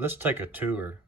let's take a tour.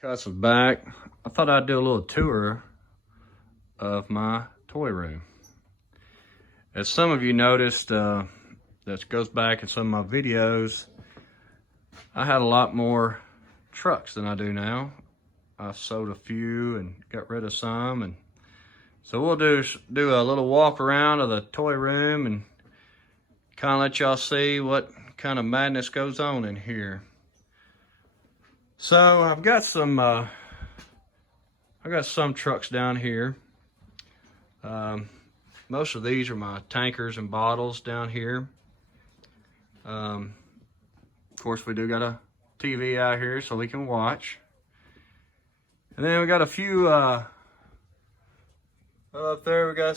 Cuss is back. I thought I'd do a little tour of my toy room. As some of you noticed, that goes back in some of my videos, I had a lot more trucks than I do now. I sold a few and got rid of some, and so we'll do a little walk around of the toy room and kind of let y'all see what kind of madness goes on in here. So I've got some trucks down here. Most of these are my tankers and bottles down here. Of course, we do got a TV out here so we can watch. And then we got a few up there. We got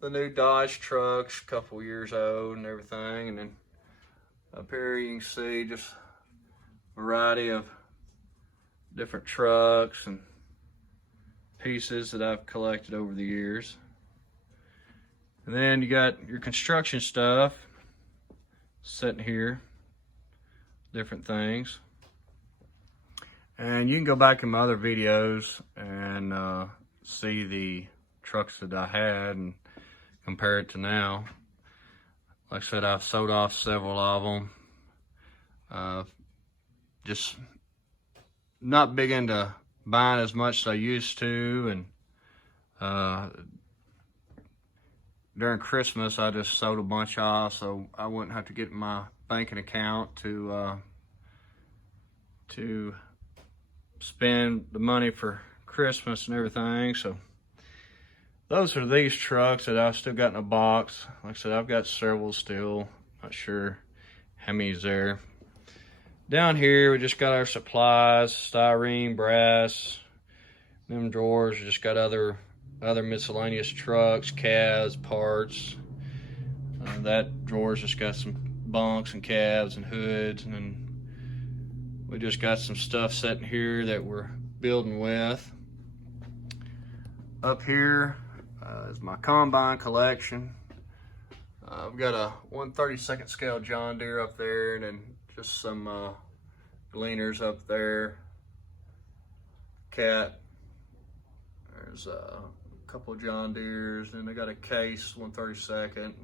the new Dodge trucks, a couple years old and everything. And then up here you can see just a variety of different trucks and pieces that I've collected over the years. And then you got your construction stuff sitting here, different things. And you can go back in my other videos and see the trucks that I had and compare it to now. Like I said, I've sold off several of them. Just not big into buying as much as I used to, and during Christmas I just sold a bunch off so I wouldn't have to get my banking account to spend the money for Christmas and everything. So those are these trucks that I've still got in a box. Like I said, I've got several still, not sure how many's there. Down here, we just got our supplies, styrene, brass. Them drawers just got other miscellaneous trucks, cabs, parts. That drawer's just got some bunks and cabs and hoods. And then we just got some stuff sitting here that we're building with. Up here is my combine collection. I've got a 1/32 scale John Deere up there, and then just some gleaners up there. Cat. There's a couple of John Deeres, and they got a Case 1/32.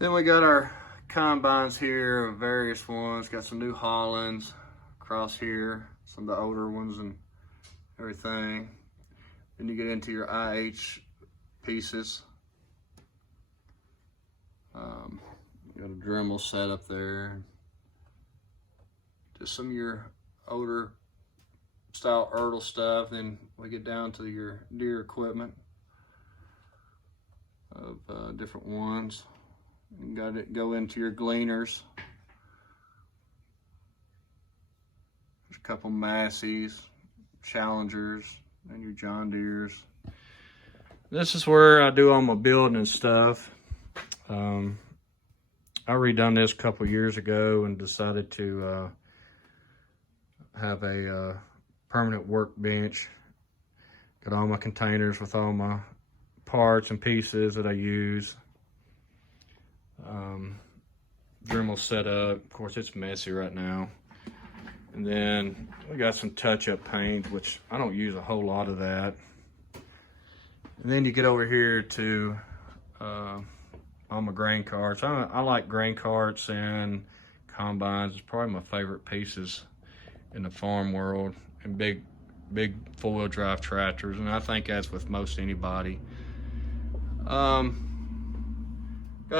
Then we got our combines here of various ones. Got some New Hollands across here, some of the older ones and everything. Then you get into your IH pieces. Got a Dremel set up there. Just some of your older style Ertl stuff. Then we get down to your Deere equipment of different ones. You got to go into your gleaners. There's a couple Massey's, Challengers, and your John Deeres. This is where I do all my building and stuff. I redone this a couple years ago and decided to have a permanent workbench. Got all my containers with all my parts and pieces that I use. Dremel set up. Of course, it's messy right now. And then we got some touch-up paint, which I don't use a whole lot of that. And then you get over here to all my grain carts. I like grain carts and combines. It's probably my favorite pieces in the farm world, and big four-wheel drive tractors, and I think that's with most anybody. Got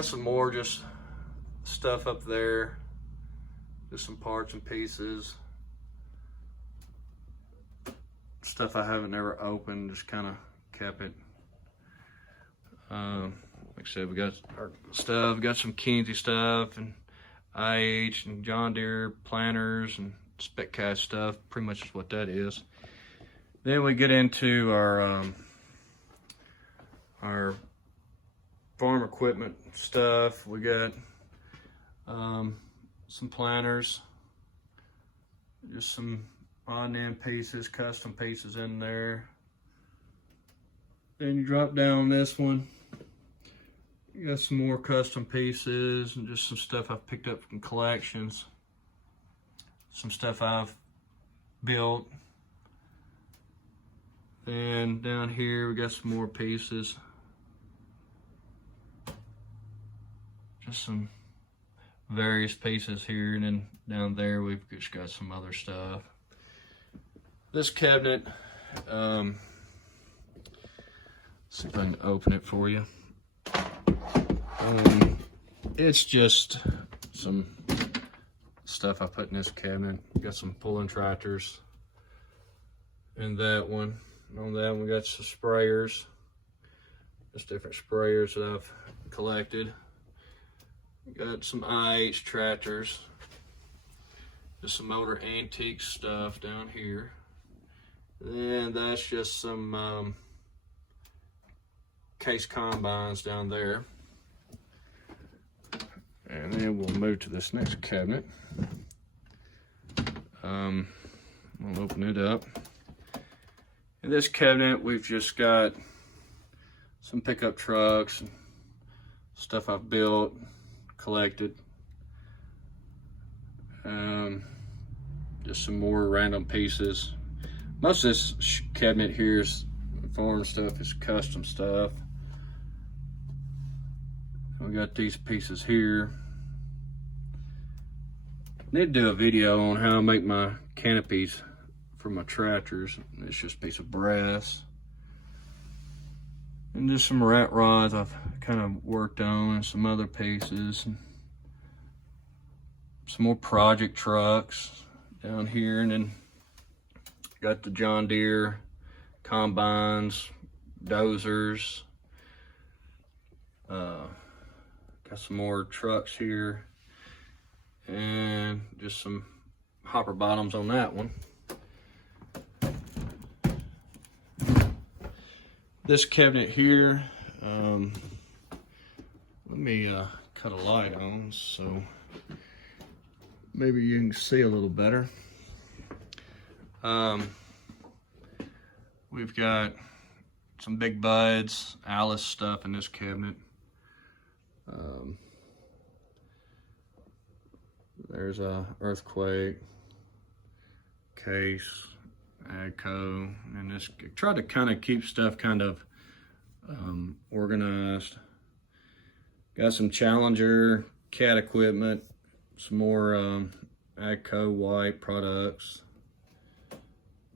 some more just stuff up there. Just some parts and pieces. Stuff I haven't ever opened, just kind of kept it. Like I said, we got our stuff, we got some Kinsey stuff and IH and John Deere planters and spec cast stuff. Pretty much is what that is. Then we get into our farm equipment stuff. We got some planters, just some on end pieces, custom pieces in there. Then you drop down this one. You got some more custom pieces and just some stuff I've picked up from collections. Some stuff I've built. Then down here we got some more pieces. Just some various pieces here, and then down there we've just got some other stuff. This cabinet, see if I can open it for you. It's just some stuff I put in this cabinet. Got some pulling tractors in that one. On that one we got some sprayers. Just different sprayers that I've collected. Got some IH tractors. Just some motor antique stuff down here. And that's just some case combines down there. And then we'll move to this next cabinet. We'll open it up. In this cabinet, we've just got some pickup trucks, and stuff I've built, collected. Just some more random pieces. Most of this cabinet here is farm stuff, is custom stuff. We got these pieces here. Need to do a video on how I make my canopies for my tractors. It's just a piece of brass. And just some rat rods I've kind of worked on, and some other pieces. And some more project trucks down here, and then got the John Deere combines, dozers. Got some more trucks here, and just some hopper bottoms on that one. This cabinet here, let me cut a light on so maybe you can see a little better. We've got some big buds, Alice stuff in this cabinet. There's a earthquake case, Agco, and this try to kind of keep stuff kind of organized. Got some Challenger cat equipment, some more Agco white products,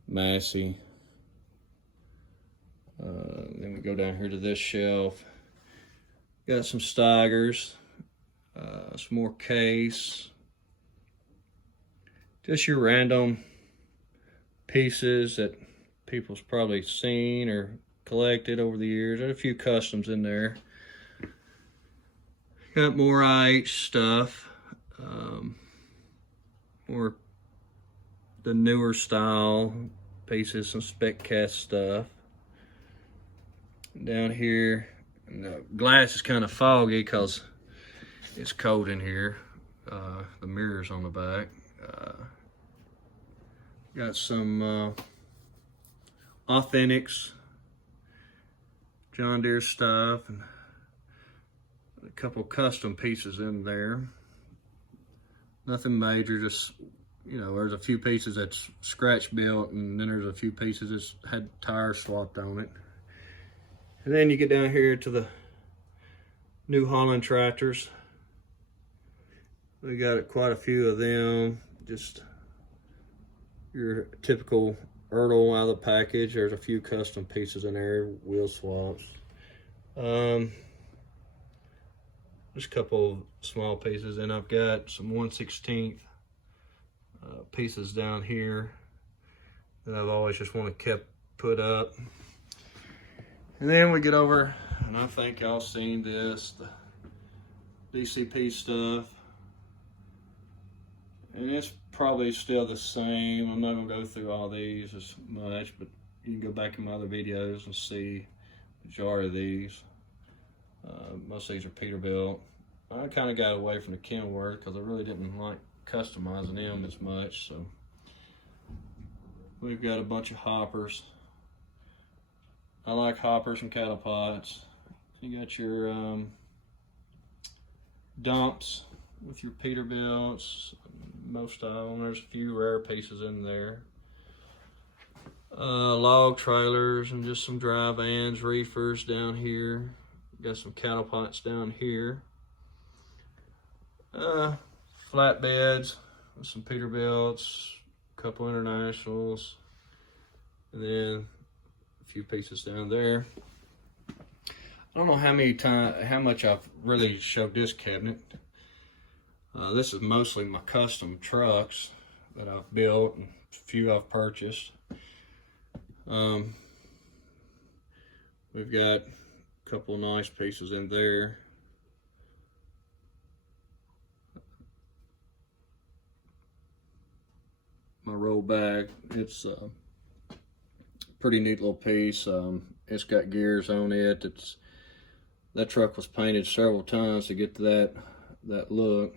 Massey. Then we go down here to this shelf. Got some Steigers, some more case. Just your random pieces that people's probably seen or collected over the years. There's a few customs in there. Got more IH stuff, more the newer style pieces, some spec cast stuff. Down here, the glass is kind of foggy because it's cold in here. The mirror's on the back. Got some Authentics, John Deere stuff, and a couple custom pieces in there. Nothing major, just, you know, there's a few pieces that's scratch built, and then there's a few pieces that's had tires swapped on it. And then you get down here to the New Holland tractors. We got quite a few of them, just your typical Ertl out of the package. There's a few custom pieces in there, wheel swaps. Just a couple of small pieces, and I've got some 1/16 pieces down here that I've always just wanted kept put up. And then we get over, and I think y'all seen this, the DCP stuff. And it's probably still the same. I'm not gonna go through all these as much, but you can go back in my other videos and see the majority of these. Most of these are Peterbilt. I kind of got away from the Kenworth because I really didn't like customizing them as much. So we've got a bunch of hoppers. I like hoppers and cattle pots. You got your dumps with your Peterbilts. Most of them, there's a few rare pieces in there. Log trailers and just some dry vans, reefers down here. Got some cattle pots down here. Flatbeds with some Peterbilts, a couple internationals, and then a few pieces down there. I don't know how much I've really showed this cabinet. This is mostly my custom trucks that I've built and a few I've purchased. We've got a couple nice pieces in there. My roll bag, it's a pretty neat little piece. It's got gears on it. That truck was painted several times to get to that look.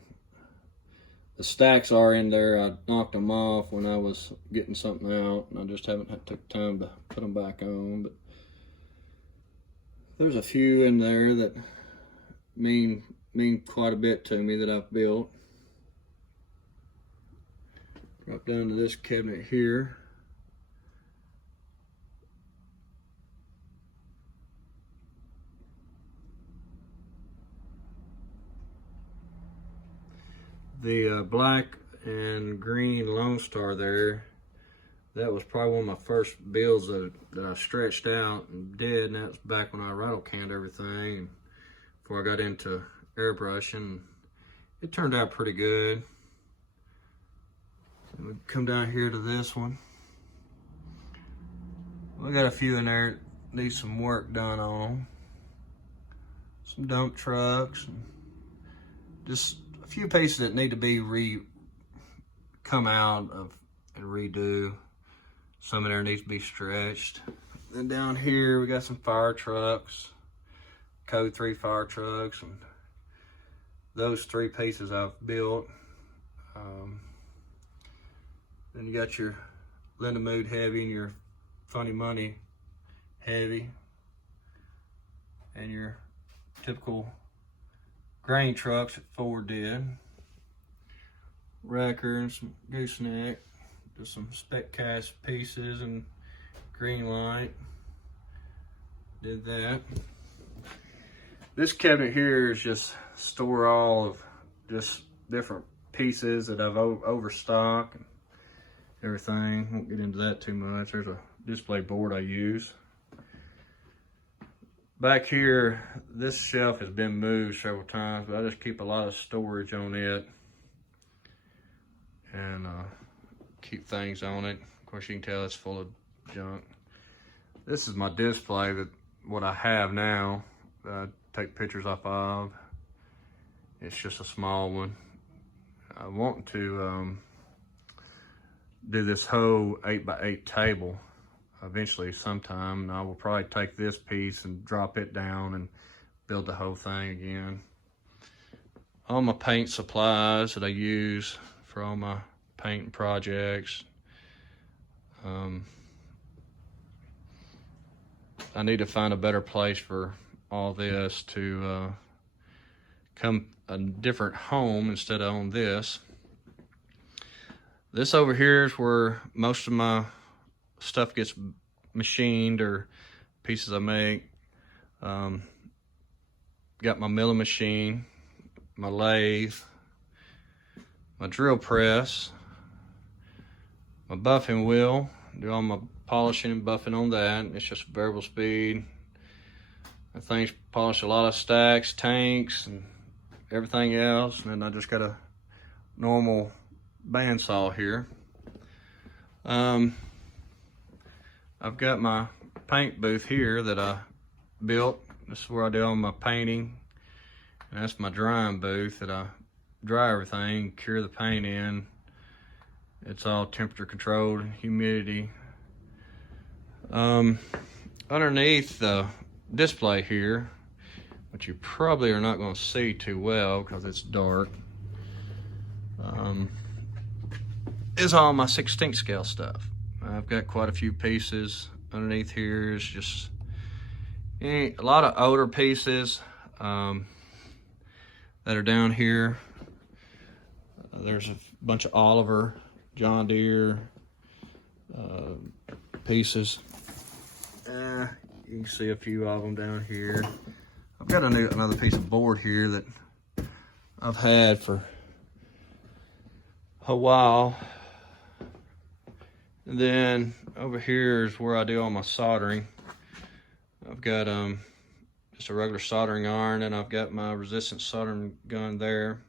The stacks are in there. I knocked them off when I was getting something out, and I just haven't took time to put them back on. But there's a few in there that mean quite a bit to me that I've built. Drop down to this cabinet here. The black and green Lone Star there, that was probably one of my first builds that I stretched out and did, and that was back when I rattle canned everything before I got into airbrushing. It turned out pretty good. And we come down here to this one. We got a few in there that need some work done on. Some dump trucks, and just a few pieces that need to be come out of and redo. Some of there needs to be stretched. Then down here we got some fire trucks, Code 3 fire trucks, and those three pieces I've built. Then you got your Linda Mood heavy and your Funny Money heavy, and your typical grain trucks that Ford did. Wrecker and some gooseneck, just some spec cast pieces and green light. Did that. This cabinet here is just store all of just different pieces that I've overstocked and everything. Won't get into that too much. There's a display board I use. Back here, this shelf has been moved several times, but I just keep a lot of storage on it and keep things on it. Of course, you can tell it's full of junk. This is my display, that what I have now, I take pictures off of. It's just a small one. I want to do this whole 8x8 table eventually sometime, and I will probably take this piece and drop it down and build the whole thing again. All my paint supplies that I use for all my painting projects. I need to find a better place for all this to come a different home instead of on this. This over here is where most of my stuff gets machined, or pieces I make. Got my milling machine, my lathe, my drill press, my buffing wheel. Do all my polishing and buffing on that. It's just variable speed. That thing's polish a lot of stacks, tanks, and everything else. And then I just got a normal bandsaw here. I've got my paint booth here that I built. This is where I do all my painting. And that's my drying booth that I dry everything, cure the paint in. It's all temperature controlled, humidity. Underneath the display here, which you probably are not going to see too well because it's dark, is all my 16th scale stuff. I've got quite a few pieces underneath here. It's just a lot of older pieces that are down here. There's a bunch of Oliver, John Deere pieces. You can see a few of them down here. I've got another piece of board here that I've had for a while. And then over here is where I do all my soldering. I've got just a regular soldering iron, and I've got my resistance soldering gun there.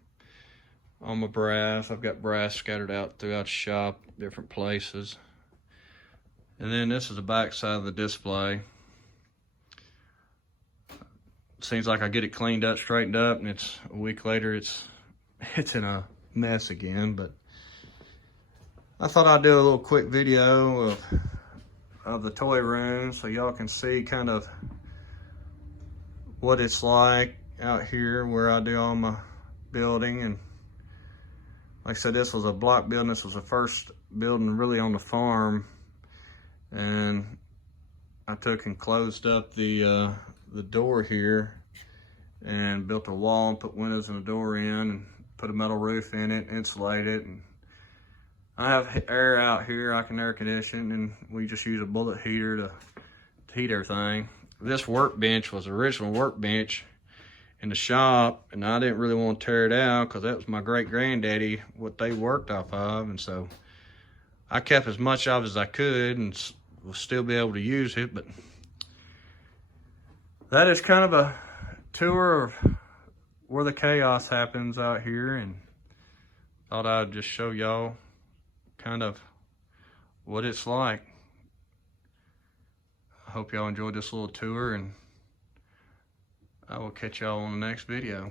All my brass, I've got brass scattered out throughout the shop, different places. And then this is the back side of the display. Seems like I get it cleaned up, straightened up, and it's a week later, it's in a mess again. But I thought I'd do a little quick video of the toy room so y'all can see kind of what it's like out here where I do all my building. And like I said, this was a block building. This was the first building really on the farm, and I took and closed up the door here and built a wall and put windows and a door in and put a metal roof in it, insulate it. And I have air out here. I can air condition, and we just use a bullet heater to heat everything. This workbench was the original workbench in the shop, and I didn't really want to tear it out because that was my great granddaddy, what they worked off of. And so I kept as much of it as I could and will still be able to use it. But that is kind of a tour of where the chaos happens out here, and thought I'd just show y'all kind of what it's like. I hope y'all enjoyed this little tour, and I will catch y'all on the next video.